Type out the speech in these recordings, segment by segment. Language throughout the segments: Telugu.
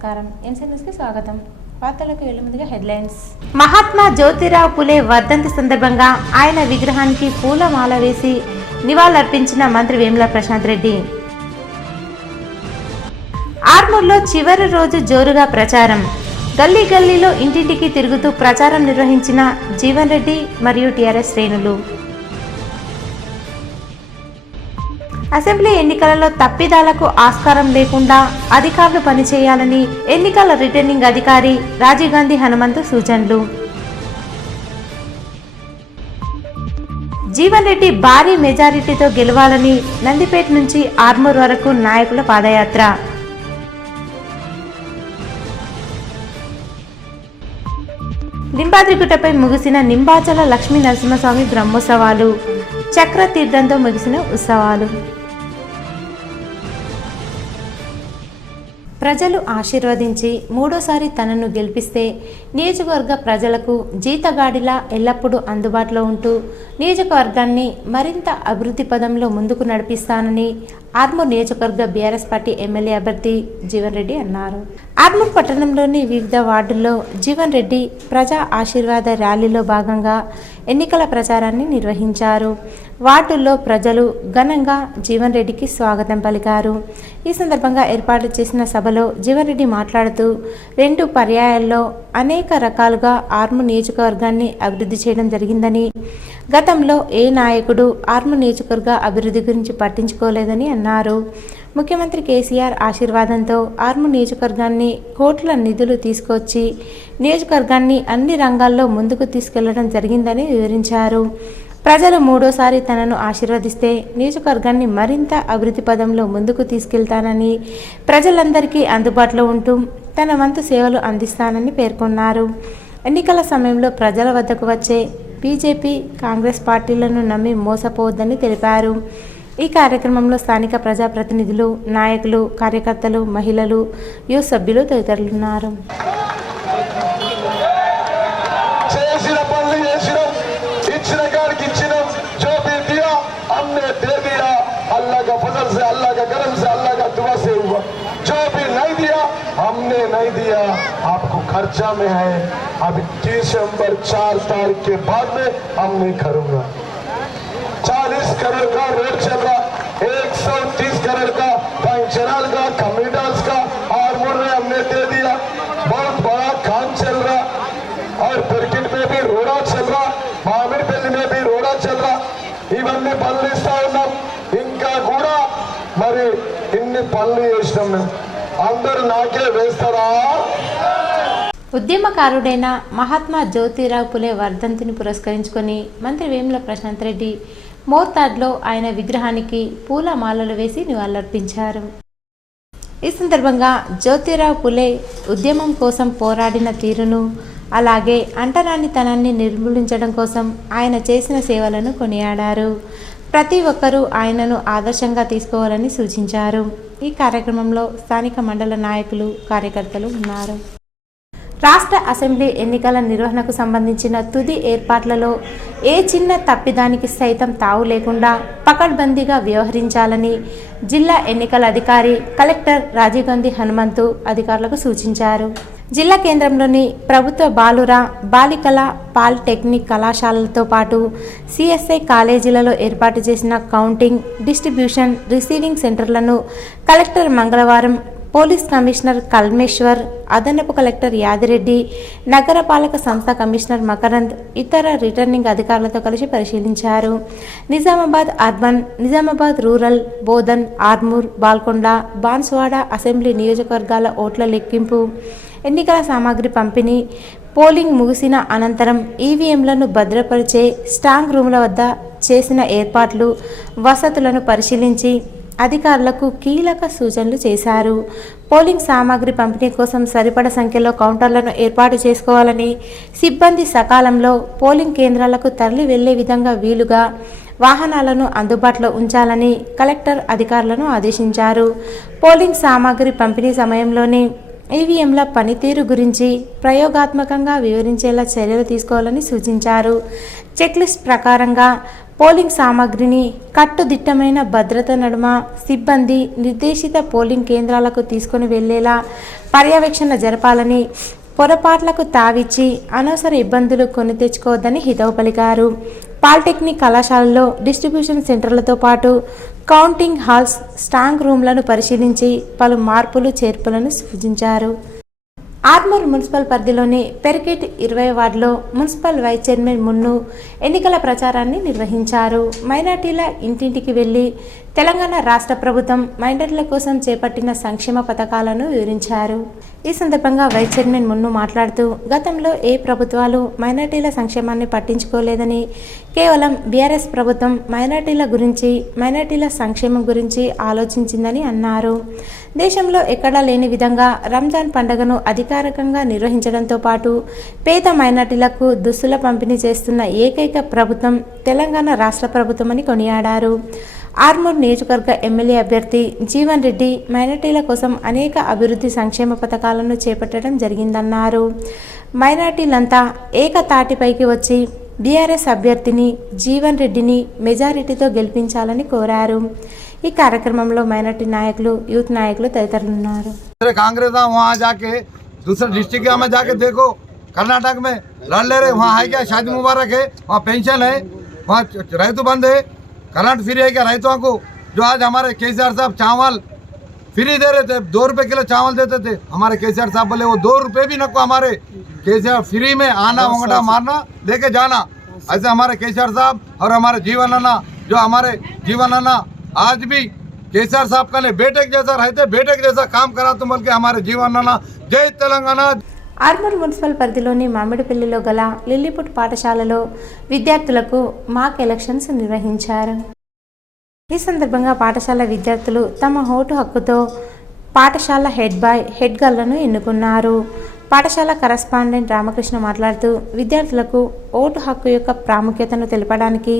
నమస్కారం. ఎన్సీన్యూస్కి స్వాగతం. వార్తలకు వెళ్లే ముందుగా హెడ్లైన్స్. మహాత్మా జ్యోతిరావు పులే వర్ధంతి సందర్భంగా ఆయన విగ్రహానికి పూలమాల వేసి నివాళులర్పించిన మంత్రి వేముల ప్రశాంత్ రెడ్డి. ఆర్మూర్లో చివరి రోజు జోరుగా ప్రచారం. గల్లీ గల్లీలో ఇంటింటికి తిరుగుతూ ప్రచారం నిర్వహించిన జీవన్ రెడ్డి మరియు టీఆర్ఎస్ శ్రేణులు. అసెంబ్లీ ఎన్నికలలో తప్పిదాలకు ఆస్కారం లేకుండా అధికారులు పనిచేయాలని ఎన్నికల రిటర్నింగ్ అధికారి రాజీవ్ గాంధీ హనుమంతు సూచనలు. జీవన్ రెడ్డి భారీ మెజారిటీతో గెలవాలని నందిపేట నుంచి ఆర్మూర్ వరకు నాయకుల పాదయాత్ర. లింబాద్రిగుట్టపై ముగిసిన నింబాచల లక్ష్మీ నరసింహస్వామి బ్రహ్మోత్సవాలు. చక్ర తీర్థంతో ముగిసిన ఉత్సవాలు. ప్రజలు ఆశీర్వదించి మూడోసారి తనను గెలిపిస్తే నియోజకవర్గ ప్రజలకు జీతగాడిలా ఎల్లప్పుడూ అందుబాటులో ఉంటూ నియోజకవర్గాన్ని మరింత అభివృద్ధి పదంలో ముందుకు నడిపిస్తానని ఆర్మూర్ నియోజకవర్గ బీఆర్ఎస్ పార్టీ ఎమ్మెల్యే అభ్యర్థి జీవన్ రెడ్డి అన్నారు. ఆర్మూర్ పట్టణంలోని వివిధ వార్డుల్లో జీవన్ రెడ్డి ప్రజా ఆశీర్వాద ర్యాలీలో భాగంగా ఎన్నికల ప్రచారాన్ని నిర్వహించారు. వార్డుల్లో ప్రజలు ఘనంగా జీవన్ రెడ్డికి స్వాగతం పలికారు. ఈ సందర్భంగా ఏర్పాటు చేసిన సభలో జీవన్ రెడ్డి మాట్లాడుతూ 2 పర్యాయాల్లో అనేక రకాలుగా ఆర్మూర్ నియోజకవర్గాన్ని అభివృద్ధి చేయడం జరిగిందని, గతంలో ఏ నాయకుడు ఆర్మూర్ నియోజకవర్గ అభివృద్ధి గురించి పట్టించుకోలేదని అన్నారు. ముఖ్యమంత్రి కేసీఆర్ ఆశీర్వాదంతో ఆర్మూర్ నియోజకవర్గాన్ని కోట్ల నిధులు తీసుకొచ్చి నియోజకవర్గాన్ని అన్ని రంగాల్లో ముందుకు తీసుకెళ్లడం జరిగిందని వివరించారు. ప్రజలు మూడోసారి తనను ఆశీర్వదిస్తే నియోజకవర్గాన్ని మరింత అభివృద్ధి పదంలో ముందుకు తీసుకెళ్తానని, ప్రజలందరికీ అందుబాటులో ఉంటూ తన వంతు సేవలు అందిస్తానని పేర్కొన్నారు. ఎన్నికల సమయంలో ప్రజల వద్దకు వచ్చే బీజేపీ, కాంగ్రెస్ పార్టీలను నమ్మి మోసపోవద్దని తెలిపారు. ఈ కార్యక్రమంలో స్థానిక ప్రజాప్రతినిధులు, నాయకులు, కార్యకర్తలు, మహిళలు, యువ సభ్యులు తదితరులున్నారు. हमने नहीं दिया, आपको खर्चा में है. अभी दिसंबर 4 तारीख के बाद में हम नहीं करूंगा. 40 करोड़ का रोड चल रहा, 130 करोड़ का पंचनाल का, कम्युनिटास का आर्मूर में हमने दे दिया. बहुत बड़ा काम चल रहा और पिरकिट में भी रोड़ा चल रहा, मामिरपल्ली में भी रोड़ा चल रहा. इवన్నీ పనులు ఇస్తా ఉన్నాం. ఇంకా కూడా మరి ఇన్ని పనులు చేసినాం. అందరూ నాకే వేస్తారా? ఉద్యమకారుడైన మహాత్మా జ్యోతిరావు పులే వర్ధంతిని పురస్కరించుకొని మంత్రి వేముల ప్రశాంత్ రెడ్డి మోర్తాడ్లో ఆయన విగ్రహానికి పూలమాలలు వేసి నివాళులర్పించారు. ఈ సందర్భంగా జ్యోతిరావు పులే ఉద్యమం కోసం పోరాడిన తీరును, అలాగే అంటరానితనాన్ని నిర్మూలించడం కోసం ఆయన చేసిన సేవలను కొనియాడారు. ప్రతి ఒక్కరూ ఆయనను ఆదర్శంగా తీసుకోవాలని సూచించారు. ఈ కార్యక్రమంలో స్థానిక మండల నాయకులు, కార్యకర్తలు ఉన్నారు. రాష్ట్ర అసెంబ్లీ ఎన్నికల నిర్వహణకు సంబంధించిన తుది ఏర్పాట్లలో ఏ చిన్న తప్పిదానికి సైతం తావు లేకుండా పకడ్బందీగా వ్యవహరించాలని జిల్లా ఎన్నికల అధికారి కలెక్టర్ రాజీవ్ గాంధీ హనుమంతు అధికారులకు సూచించారు. జిల్లా కేంద్రంలోని ప్రభుత్వ బాలికల పాలిటెక్నిక్ కళాశాలలతో పాటు సిఎస్ఐ కాలేజీలలో ఏర్పాటు చేసిన కౌంటింగ్, డిస్ట్రిబ్యూషన్, రిసీవింగ్ సెంటర్లను కలెక్టర్ మంగళవారం, పోలీస్ కమిషనర్ కల్మేశ్వర్, అదనపు కలెక్టర్ యాదిరెడ్డి, నగరపాలక సంస్థ కమిషనర్ మకరంద్, ఇతర రిటర్నింగ్ అధికారులతో కలిసి పరిశీలించారు. Nizamabad urban, Nizamabad rural, Bodhan, Armoor, Balkonda, Banswada assembly నియోజకవర్గాల ఓట్ల లెక్కింపు, ఎన్నికల సామాగ్రి పంపిణీ, పోలింగ్ ముగిసిన అనంతరం ఈవీఎంలను భద్రపరిచే స్ట్రాంగ్ రూముల వద్ద చేసిన ఏర్పాట్లు, వసతులను పరిశీలించి అధికారులకు కీలక సూచనలు చేశారు. పోలింగ్ సామాగ్రి పంపిణీ కోసం సరిపడ సంఖ్యలో కౌంటర్లను ఏర్పాటు చేసుకోవాలని, సిబ్బంది సకాలంలో పోలింగ్ కేంద్రాలకు తరలి వెళ్లే విధంగా వీలుగా వాహనాలను అందుబాటులో ఉంచాలని కలెక్టర్ అధికారులను ఆదేశించారు. పోలింగ్ సామాగ్రి పంపిణీ సమయంలోనే ఈవీఎంల పనితీరు గురించి ప్రయోగాత్మకంగా వివరించేలా చర్యలు తీసుకోవాలని సూచించారు. చెక్లిస్ట్ ప్రకారంగా పోలింగ్ సామాగ్రిని కట్టుదిట్టమైన భద్రత నడుమ సిబ్బంది నిర్దేశిత పోలింగ్ కేంద్రాలకు తీసుకుని వెళ్లేలా పర్యవేక్షణ జరపాలని, పొరపాట్లకు తావిచ్చి అనవసర ఇబ్బందులు కొని తెచ్చుకోవద్దని హితవు పలికారు. పాలిటెక్నిక్ కళాశాలలో డిస్ట్రిబ్యూషన్ సెంటర్లతో పాటు కౌంటింగ్ హాల్స్, స్ట్రాంగ్ రూమ్లను పరిశీలించి పలు మార్పులు చేర్పులను సూచించారు. ఆర్మూర్ మున్సిపల్ పరిధిలోని పెరికెట్ 20 వార్డులో మున్సిపల్ వైస్ చైర్మన్ మున్ను ఎన్నికల ప్రచారాన్ని నిర్వహించారు. మైనార్టీల ఇంటింటికి వెళ్లి తెలంగాణ రాష్ట్ర ప్రభుత్వం మైనార్టీల కోసం చేపట్టిన సంక్షేమ పథకాలను వివరించారు. ఈ సందర్భంగా వైస్ చైర్మన్ మున్ను మాట్లాడుతూ, గతంలో ఏ ప్రభుత్వాలు మైనార్టీల సంక్షేమాన్ని పట్టించుకోలేదని, కేవలం బీఆర్ఎస్ ప్రభుత్వం మైనార్టీల గురించి, మైనార్టీల సంక్షేమం గురించి ఆలోచించిందని అన్నారు. దేశంలో ఎక్కడా లేని విధంగా రంజాన్ పండుగను అధికారికంగా నిర్వహించడంతో పాటు పేద మైనార్టీలకు దుస్తుల పంపిణీ చేస్తున్న ఏకైక ప్రభుత్వం తెలంగాణ రాష్ట్ర ప్రభుత్వమని కొనియాడారు. ఆర్మూర్ నియోజకవర్గ ఎమ్మెల్యే అభ్యర్థి జీవన్ రెడ్డి మైనార్టీల కోసం అనేక అభివృద్ధి సంక్షేమ పథకాలను చేపట్టడం జరిగిందన్నారు. మైనార్టీలంతా ఏకతాటిపైకి వచ్చి బీఆర్ఎస్ అభ్యర్థిని జీవన్ రెడ్డిని మెజారిటీతో గెలిపించాలని కోరారు. ఈ కార్యక్రమంలో మైనార్టీ నాయకులు, యూత్ నాయకులు తదితరులున్నారు. कांग्रेस वहाँ जाके दूसरे डिस्ट्रिक्ट में जाके देखो, कर्नाटक में लड़ ले रहे, वहाँ है क्या शादी मुबारक है, वहाँ पेंशन है, वहाँ रैतु बंद है, करंट फ्री है क्या रैतुओं को? जो आज हमारे केसीआर साहब चावल फ्री दे रहे थे, 2 रुपए किलो चावल देते थे, हमारे केसीआर साहब बोले वो 2 रुपए भी नको, हमारे केसीआर फ्री में आना वंगटा मारना लेके जाना। ऐसे हमारे केसीआर साहब और हमारे जीवन अन्ना, जो हमारे जीवन अन्ना आज भी केसीआर साहब का बेटे जैसा रहते, बेटे जैसा काम करा तुम बोल के हमारे जीवन अन्ना। जय तेलंगाना। ఆర్మూర్ మున్సిపల్ పరిధిలోని మామిడిపల్లిలో గల లిల్లీపుట్ పాఠశాలలో విద్యార్థులకు మాక్ ఎలక్షన్స్ నిర్వహించారు. ఈ సందర్భంగా పాఠశాల విద్యార్థులు తమ ఓటు హక్కుతో పాఠశాల హెడ్ బాయ్, హెడ్ గర్ల్లను ఎన్నుకున్నారు. పాఠశాల కరస్పాండెంట్ రామకృష్ణ మాట్లాడుతూ, విద్యార్థులకు ఓటు హక్కు యొక్క ప్రాముఖ్యతను తెలపడానికి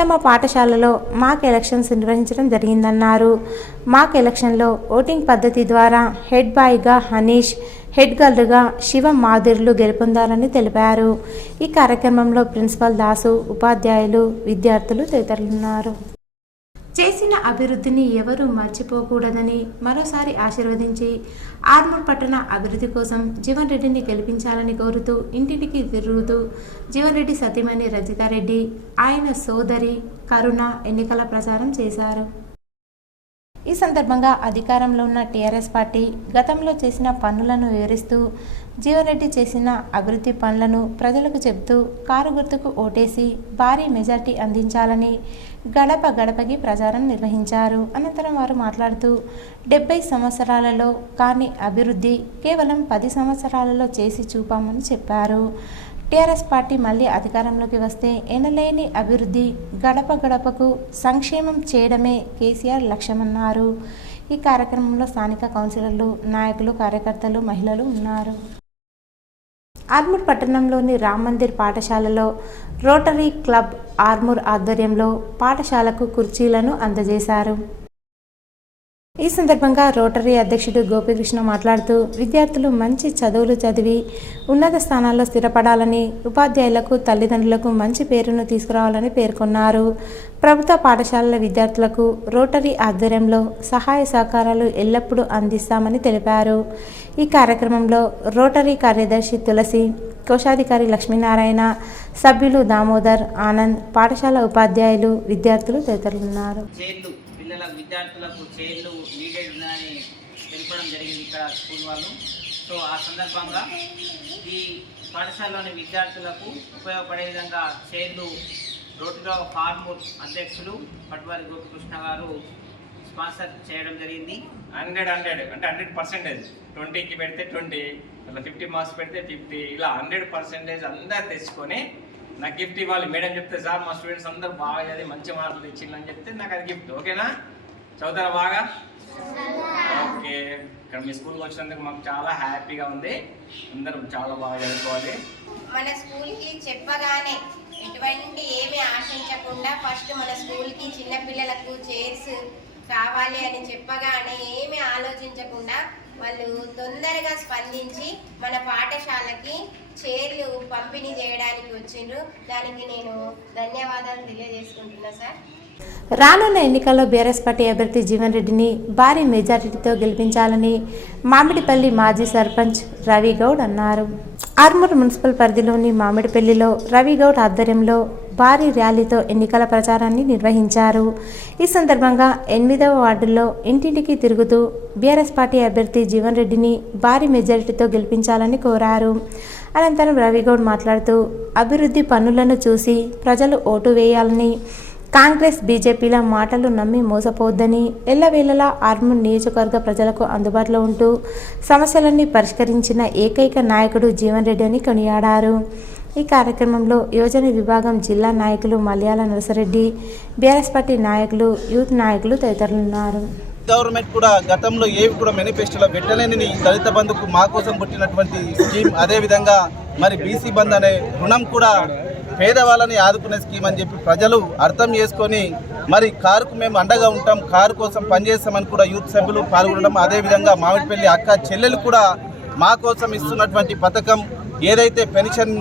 తమ పాఠశాలలో మాక్ ఎలక్షన్స్ నిర్వహించడం జరిగిందన్నారు. మాక్ ఎలక్షన్లో ఓటింగ్ పద్ధతి ద్వారా హెడ్ బాయ్గా హనీష్, హెడ్ గర్ల్గా శివ మాధుర్లు గెలుపొందారని తెలిపారు. ఈ కార్యక్రమంలో ప్రిన్సిపల్ దాసు, ఉపాధ్యాయులు, విద్యార్థులు తదితరులున్నారు. చేసిన అభివృద్ధిని ఎవరూ మర్చిపోకూడదని మరోసారి ఆశీర్వదించి ఆర్మూర్ పట్టణ అభివృద్ధి కోసం జీవన్ రెడ్డిని గెలిపించాలని కోరుతూ ఇంటింటికి తిరుగుతూ జీవన్ రెడ్డి సతీమణి రజితారెడ్డి, ఆయన సోదరి కరుణ ఎన్నికల ప్రచారం చేశారు. ఈ సందర్భంగా అధికారంలో ఉన్న టీఆర్ఎస్ పార్టీ గతంలో చేసిన పనులను వివరిస్తూ జీవన్ రెడ్డి చేసిన అభివృద్ధి పనులను ప్రజలకు చెబుతూ కారు గుర్తుకు ఓటేసి భారీ మెజార్టీ అందించాలని గడప గడపకి ప్రచారం నిర్వహించారు. అనంతరం వారు మాట్లాడుతూ 70 సంవత్సరాలలో కాని అభివృద్ధి కేవలం 10 సంవత్సరాలలో చేసి చూపామని చెప్పారు. టీఆర్ఎస్ పార్టీ మళ్ళీ అధికారంలోకి వస్తే ఎనలేని అభివృద్ధి, గడప గడపకు సంక్షేమం చేయడమే కేసీఆర్ లక్ష్యమన్నారు. ఈ కార్యక్రమంలో స్థానిక కౌన్సిలర్లు, నాయకులు, కార్యకర్తలు, మహిళలు ఉన్నారు. ఆర్మూర్ పట్టణంలోని రామ్ మందిర్ పాఠశాలలో రోటరీ క్లబ్ ఆర్మూర్ ఆధ్వర్యంలో పాఠశాలకు కుర్చీలను అందజేశారు. ఈ సందర్భంగా రోటరీ అధ్యక్షుడు గోపికృష్ణ మాట్లాడుతూ, విద్యార్థులు మంచి చదువులు చదివి ఉన్నత స్థానాల్లో స్థిరపడాలని, ఉపాధ్యాయులకు, తల్లిదండ్రులకు మంచి పేరును తీసుకురావాలని పేర్కొన్నారు. ప్రభుత్వ పాఠశాలల విద్యార్థులకు రోటరీ ఆధ్వర్యంలో సహాయ సహకారాలు ఎల్లప్పుడూ అందిస్తామని తెలిపారు. ఈ కార్యక్రమంలో రోటరీ కార్యదర్శి తులసి, కోశాధికారి లక్ష్మీనారాయణ, సభ్యులు దామోదర్, ఆనంద్, పాఠశాల ఉపాధ్యాయులు, విద్యార్థులు తదితరులున్నారు. విద్యార్థులకు చైర్లు నీడెడ్ ఉందని తెలపడం జరిగింది ఇక్కడ స్కూల్ వాళ్ళు. సో ఆ సందర్భంగా ఈ పాఠశాలలోని విద్యార్థులకు ఉపయోగపడే విధంగా చైర్లు రోటరీ ఆఫ్ ఆర్మూర్ అధ్యక్షులు పట్వారి గోపికృష్ణ గారు స్పాన్సర్ చేయడం జరిగింది. 100 అంటే 100%, 20కి పెడితే 20, ఇలా 50 మార్క్స్ పెడితే 50, ఇలా 100% అందరు తెచ్చుకొని నాకు గిఫ్ట్ ఇవ్వాలి. మేడం చెప్తే, సార్ మా స్టూడెంట్స్ అందరూ బాగా చదివి మంచి మార్కులు తెచ్చిందని చెప్తే నాకు అది గిఫ్ట్. ఓకేనా? చదువుతారా బాగా? ఓకే. ఇక్కడ మీ స్కూల్కి వచ్చినందుకు మాకు చాలా హ్యాపీగా ఉంది. అందరూ చాలా బాగా చదువుకోవాలి. మన స్కూల్కి చెప్పగానే ఎటువంటి ఏమీ ఆశించకుండా ఫస్ట్ మన స్కూల్కి చిన్నపిల్లలకు చైర్స్ కావాలి అని చెప్పగానే ఏమీ ఆలోచించకుండా వాళ్ళు తొందరగా స్పందించి మన పాఠశాలకి చైర్లు పంపిణీ చేయడానికి వచ్చిండ్రు. దానికి నేను ధన్యవాదాలు తెలియజేసుకుంటున్నా సార్. రానున్న ఎన్నికల్లో బీఆర్ఎస్ పార్టీ అభ్యర్థి జీవన్ రెడ్డిని భారీ మెజారిటీతో గెలిపించాలని మామిడిపల్లి మాజీ సర్పంచ్ రవిగౌడ్ అన్నారు. ఆర్మూర్ మున్సిపల్ పరిధిలోని మామిడిపల్లిలో రవిగౌడ్ ఆధ్వర్యంలో భారీ ర్యాలీతో ఎన్నికల ప్రచారాన్ని నిర్వహించారు. ఈ సందర్భంగా 8వ వార్డుల్లో ఇంటింటికి తిరుగుతూ బీఆర్ఎస్ పార్టీ అభ్యర్థి జీవన్ రెడ్డిని భారీ మెజారిటీతో గెలిపించాలని కోరారు. అనంతరం రవిగౌడ్ మాట్లాడుతూ అభివృద్ధి పనులను చూసి ప్రజలు ఓటు వేయాలని, కాంగ్రెస్ బీజేపీల మాటలు నమ్మి మోసపోవద్దని, ఎల్లవేళలా ఆర్మూర్ నియోజకవర్గ ప్రజలకు అందుబాటులో ఉంటూ సమస్యలన్నీ పరిష్కరించిన ఏకైక నాయకుడు జీవన్ రెడ్డి అని కొనియాడారు. ఈ కార్యక్రమంలో యోజన విభాగం జిల్లా నాయకులు మలయాళ నరసరెడ్డి, బీఆర్ఎస్ పార్టీ నాయకులు, యూత్ నాయకులు తదితరులున్నారు. గవర్నమెంట్ కూడా గతంలో ఏవి కూడా మేనిఫెస్టోలో పెట్టలేని దళిత బంధుకు మా కోసం పుట్టినటువంటి స్కీమ్, అదేవిధంగా మరి బీసీ బంధు అనే రుణం కూడా పేదవాళ్ళని ఆదుకునే స్కీమ్ అని చెప్పి ప్రజలు అర్థం చేసుకొని మరి కారుకు మేము అండగా ఉంటాం, కారు కోసం పనిచేస్తామని కూడా యూత్ సభ్యులు పాల్గొనడం, అదేవిధంగా మామిడిపల్లి అక్క చెల్లెలు కూడా మా కోసం ఇస్తున్నటువంటి పథకం ఏదైతే పెన్షన్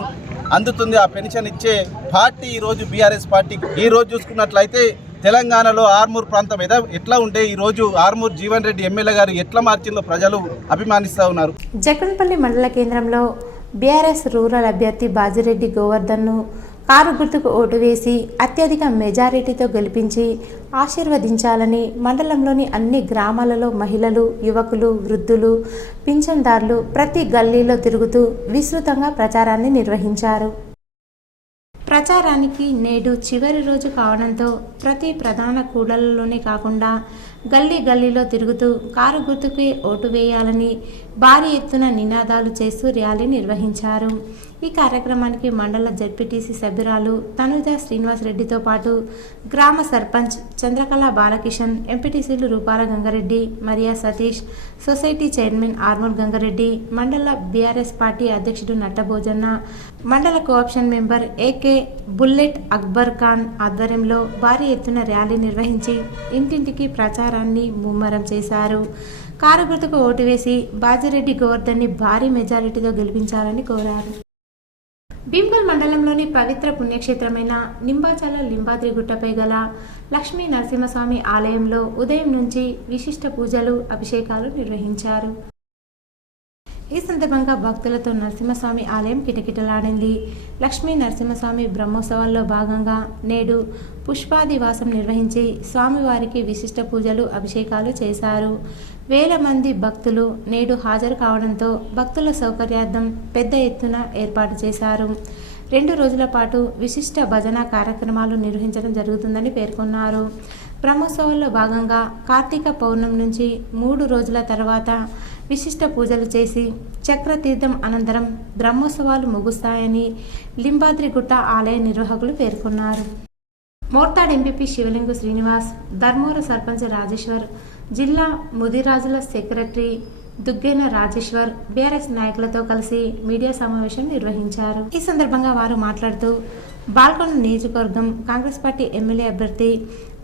అందుతుంది ఆ పెన్షన్ ఇచ్చే పార్టీ ఈరోజు బీఆర్ఎస్ పార్టీ. ఈరోజు చూసుకున్నట్లయితే తెలంగాణలో ఆర్మూర్ ప్రాంతం ఎట్లా ఉంటే ఈరోజు ఆర్మూర్ జీవన్ రెడ్డి ఎమ్మెల్యే గారు ఎట్లా మార్చిందో ప్రజలు అభిమానిస్తూ ఉన్నారు. జగన్పల్లి మండల కేంద్రంలో బీఆర్ఎస్ రూరల్ అభ్యర్థి బాజిరెడ్డి గోవర్ధన్ను కారు గుర్తుకు ఓటు వేసి అత్యధిక మెజారిటీతో గెలిపించి ఆశీర్వదించాలని మండలంలోని అన్ని గ్రామాలలో మహిళలు, యువకులు, వృద్ధులు, పింఛన్దారులు ప్రతి గల్లీలో తిరుగుతూ విస్తృతంగా ప్రచారాన్ని నిర్వహించారు. ప్రచారానికి నేడు చివరి రోజు కావడంతో ప్రతి ప్రధాన కూడళ్లలోనే కాకుండా గల్లీ గల్లీలో తిరుగుతూ కారు గుర్తుకి ఓటు వేయాలని భారీ ఎత్తున నినాదాలు చేస్తూ ర్యాలీ నిర్వహించారు. ఈ కార్యక్రమానికి మండల జెడ్పీటీసీ సభ్యురాలు తనుజ శ్రీనివాసరెడ్డితో పాటు గ్రామ సర్పంచ్ చంద్రకళ బాలకిషన్, ఎంపీటీసీలు రూపాల గంగారెడ్డి, మరియా సతీష్, సొసైటీ చైర్మన్ ఆర్మూర్ గంగారెడ్డి, మండల బీఆర్ఎస్ పార్టీ అధ్యక్షుడు నట్టభోజన్న, మండల co-option member AK bullet Akbar Khan ఆధ్వర్యంలో భారీ ఎత్తున ర్యాలీ నిర్వహించి ఇంటింటికి ప్రచారాన్ని ముమ్మరం చేశారు. కారు గుర్తుకు ఓటు వేసి బాజిరెడ్డి గోవర్ధన్ని భారీ మెజారిటీతో గెలిపించాలని కోరారు. భీమ్గల్ మండలంలోని పవిత్ర పుణ్యక్షేత్రమైన నింబాచల లింబాద్రి గుట్టపై గల లక్ష్మీ నరసింహస్వామి ఆలయంలో ఉదయం నుంచి విశిష్ట పూజలు, అభిషేకాలు నిర్వహించారు. ఈ సందర్భంగా భక్తులతో నరసింహస్వామి ఆలయం కిటకిటలాడింది. లక్ష్మీ నరసింహస్వామి బ్రహ్మోత్సవాల్లో భాగంగా నేడు పుష్పాదివాసం నిర్వహించి స్వామివారికి విశిష్ట పూజలు, అభిషేకాలు చేశారు. వేల మంది భక్తులు నేడు హాజరు కావడంతో భక్తుల సౌకర్యార్థం పెద్ద ఎత్తున ఏర్పాటు చేశారు. 2 రోజుల పాటు విశిష్ట భజన కార్యక్రమాలు నిర్వహించడం జరుగుతుందని పేర్కొన్నారు. బ్రహ్మోత్సవాల్లో భాగంగా కార్తీక పౌర్ణమి నుంచి 3 రోజుల తర్వాత విశిష్ట పూజలు చేసి చక్రతీర్థం అనంతరం బ్రహ్మోత్సవాలు ముగుస్తాయని లింబాద్రి గుట్ట ఆలయ నిర్వాహకులు పేర్కొన్నారు. మోర్తాడ్ ఎంపీపీ శివలింగు శ్రీనివాస్, ధర్మూర సర్పంచ్ రాజేశ్వర్, జిల్లా ముదిరాజుల సెక్రటరీ దుగ్గేన రాజేశ్వర్ బీఆర్ఎస్ నాయకులతో కలిసి మీడియా సమావేశం నిర్వహించారు. ఈ సందర్భంగా వారు మాట్లాడుతూ బాల్కొండ నియోజకవర్గం కాంగ్రెస్ పార్టీ ఎమ్మెల్యే అభ్యర్థి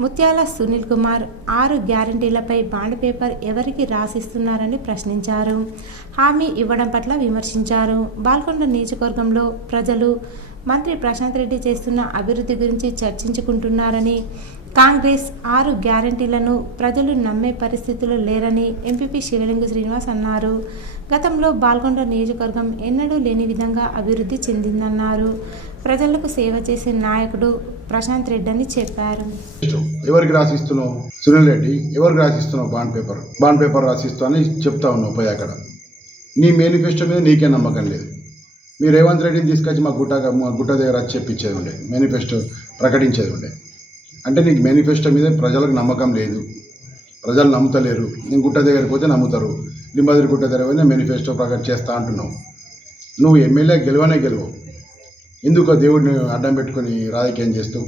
ముత్యాల సునీల్ కుమార్ 6 గ్యారంటీలపై బాండ్ పేపర్ ఎవరికి రాసిస్తున్నారని ప్రశ్నించారు. హామీ ఇవ్వడం పట్ల విమర్శించారు. బాల్కొండ నియోజకవర్గంలో ప్రజలు మంత్రి ప్రశాంత్ రెడ్డి చేస్తున్న అభివృద్ధి గురించి చర్చించుకుంటున్నారని, కాంగ్రెస్ 6 గ్యారంటీలను ప్రజలు నమ్మే పరిస్థితులు లేరని ఎంపీపీ శివలింగు శ్రీనివాస్ అన్నారు. గతంలో బాల్కొండ నియోజకవర్గం ఎన్నడూ లేని విధంగా అభివృద్ధి చెందిందన్నారు. ప్రజలకు సేవ చేసే నాయకుడు ప్రశాంత్ రెడ్డి అని చెప్పారు. ఎవరికి రాసిస్తున్నావు సునీల్ రెడ్డి, ఎవరికి రాసిస్తున్నావు బాండ్ పేపర్ రాసిస్తావు అని చెప్తా ఉన్నావు. పోయి అక్కడ నీ మేనిఫెస్టో మీద నీకే నమ్మకం లేదు. మీరు రేవంత్ రెడ్డిని తీసుకొచ్చి మా గుట్ట దగ్గర వచ్చి చెప్పించేది ఉండే, మేనిఫెస్టో ప్రకటించేది ఉండే. అంటే నీకు మేనిఫెస్టో మీద ప్రజలకు నమ్మకం లేదు, ప్రజలు నమ్ముతలేరు. నేను గుట్ట దగ్గరికి పోతే నమ్ముతారు. లింబాద్రి గుట్ట దగ్గర పోయి నేను మేనిఫెస్టో ప్రకటన చేస్తా అంటున్నావు. నువ్వు ఎమ్మెల్యే గెలవవు. ఎందుకో దేవుడిని అడ్డం పెట్టుకొని రాజకీయం చేస్తూ.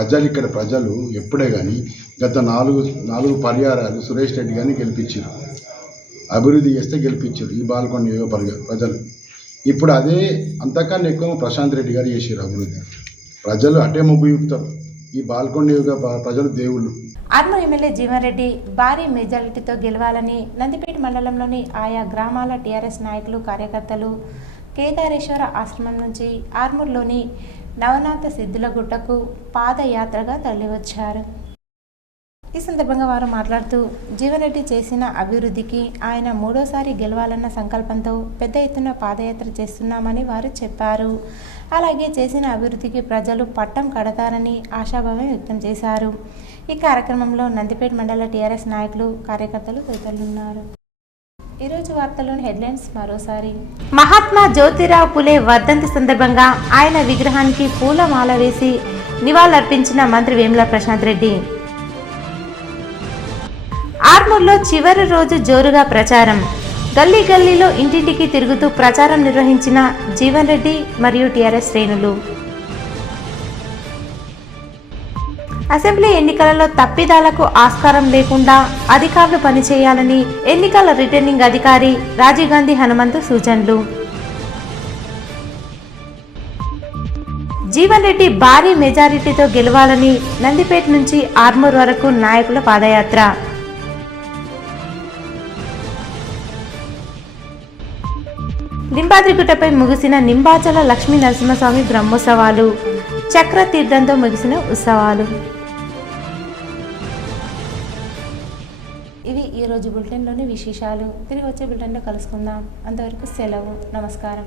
అంటే ఇక్కడ ప్రజలు ఎప్పుడే కానీ గత 4 పర్యాయాలు సురేష్ రెడ్డి గారిని గెలిపించారు, అభివృద్ధి చేస్తే గెలిపించారు ఈ బాల్కొండ నియోజకవర్గ ప్రజలు. ఇప్పుడు అదే అంతకన్నా ఎక్కువ ప్రశాంత్ రెడ్డి గారు చేసారు అభివృద్ధి. ప్రజలు అటే మొగ్గు చూపుతారు. ఈ బాల్కొండ నియోజక ప్రజలు దేవుళ్ళు. ఆర్మూర్ ఎమ్మెల్యే జీవన్ రెడ్డి భారీ మెజారిటీతో గెలవాలని నందిపేట మండలంలోని ఆయా గ్రామాల టీఆర్ఎస్ నాయకులు కార్యకర్తలు కేదారేశ్వర ఆశ్రమం నుంచి ఆర్మూర్లోని నవనాథ సిద్ధుల గుట్టకు పాదయాత్రగా తరలివచ్చారు. ఈ సందర్భంగా వారు మాట్లాడుతూ జీవన్ రెడ్డి చేసిన అభివృద్ధికి ఆయన మూడోసారి గెలవాలన్న సంకల్పంతో పెద్ద ఎత్తున పాదయాత్ర చేస్తున్నామని వారు చెప్పారు. అలాగే చేసిన అభివృద్ధికి ప్రజలు పట్టం కడతారని ఆశాభావం వ్యక్తం చేశారు. ఈ కార్యక్రమంలో నందిపేట మండల టీఆర్ఎస్ నాయకులు కార్యకర్తలు తదితరులున్నారు. ఈరోజు వార్తల్లోని హెడ్లైన్స్ మరోసారి. మహాత్మా జ్యోతిరావు పులే వర్ధంతి సందర్భంగా ఆయన విగ్రహానికి పూలమాల వేసి నివాళులర్పించిన మంత్రి వేముల ప్రశాంత్ రెడ్డి. ఆర్మూర్లో చివరి రోజు జోరుగా ప్రచారం. గల్లీ గల్లీలో ఇంటింటికి తిరుగుతూ ప్రచారం నిర్వహించిన జీవన్ రెడ్డి మరియు టీఆర్ఎస్ శ్రేణులు. అసెంబ్లీ ఎన్నికలలో తప్పిదాలకు ఆస్కారం లేకుండా అధికారులు పనిచేయాలని ఎన్నికల రిటర్నింగ్ అధికారి రాజీవ్ గాంధీ హనుమంతు సూచనలు. జీవన్ రెడ్డి భారీ మెజారిటీతో గెలవాలని నందిపేట నుంచి ఆర్మూర్ వరకు నాయకుల పాదయాత్ర. లింబాద్రిగుట్టపై ముగిసిన నింబాచల లక్ష్మీ నరసింహస్వామి బ్రహ్మోత్సవాలు. చక్ర తీర్థంతో ముగిసిన ఉత్సవాలు. ఇవి ఈరోజు బులెటిన్లోని విశేషాలు. తిరిగి వచ్చే బులెటిన్లో కలుసుకుందాం. అంతవరకు సెలవు. నమస్కారం.